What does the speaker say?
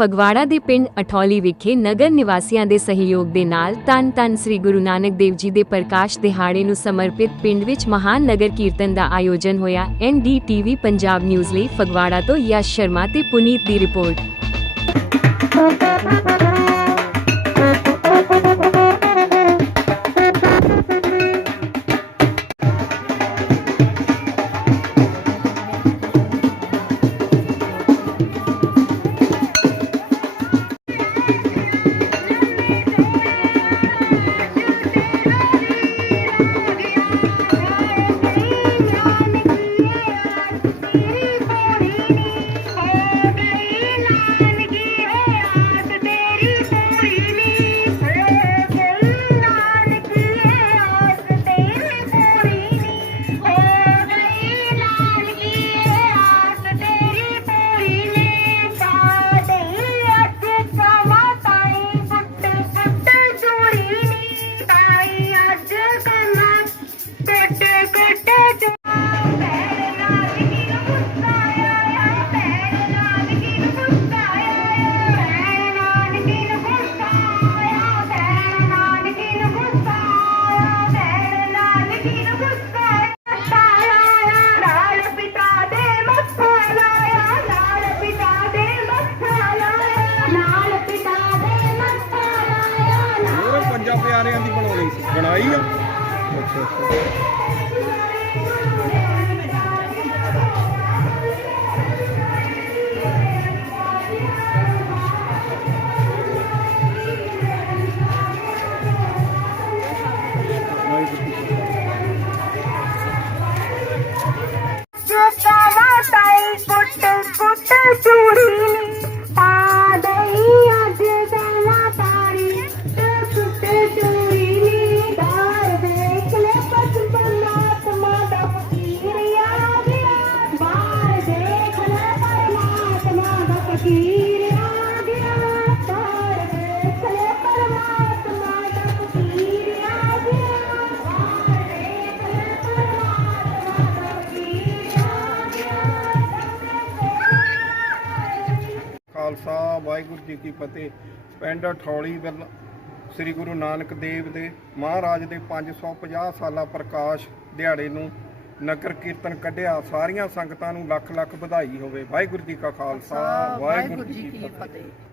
ਫਗਵਾੜਾ ਦੇ ਪਿੰਡ ਅਠੌਲੀ ਵਿਖੇ ਨਗਰ ਨਿਵਾਸੀਆਂ ਦੇ ਸਹਿਯੋਗ ਦੇ ਨਾਲ ਤਨ ਤਨ ਸ੍ਰੀ ਗੁਰੂ ਨਾਨਕ ਦੇਵ ਜੀ ਦੇ ਪ੍ਰਕਾਸ਼ ਦਿਹਾੜੇ ਨੂੰ ਸਮਰਪਿਤ ਪਿੰਡ ਵਿੱਚ ਮਹਾਨ ਨਗਰ ਕੀਰਤਨ ਦਾ ਆਯੋਜਨ ਹੋਇਆ। ਐਨਡੀਟੀਵੀ ਪੰਜਾਬ ਨਿਊਜ਼ ਲਈ ਫਗਵਾੜਾ ਤੋਂ ਯਸ਼ ਸ਼ਰਮਾ ਤੇ ਪੁਨੀਤ ਦੀ ਰਿਪੋਰਟ। ਪੰਜਾਂ ਪਿਆਰਿਆਂ ਦੀ ਬਣਾਉਣੀ ਸੀ। ਬਣਾਈ ਆ। ਅੱਛਾ ਅੱਛਾ ਵਾਹਿਗੁਰੂ ਖਾਲਸਾ ਵਾਹਿਗੁਰੂ ਜੀ ਕੀ ਫਤਿਹ। ਪਿੰਡ ਠੌਲੀ ਵੱਲ ਸ੍ਰੀ ਗੁਰੂ ਨਾਨਕ ਦੇਵ ਦੇ ਮਹਾਰਾਜ ਦੇ 550 ਸਾਲਾ ਪ੍ਰਕਾਸ਼ ਦਿਹਾੜੇ ਨੂੰ ਨਗਰ ਕੀਰਤਨ ਕੱਢਿਆ। ਸਾਰੀਆਂ ਸੰਗਤਾਂ ਨੂੰ ਲੱਖ ਲੱਖ ਵਧਾਈ ਹੋਵੇ। ਵਾਹਿਗੁਰੂ ਜੀ ਕਾ ਖਾਲਸਾ ਵਾਹਿਗੁਰੂ ਜੀ ਕੀ ਫਤਿਹ।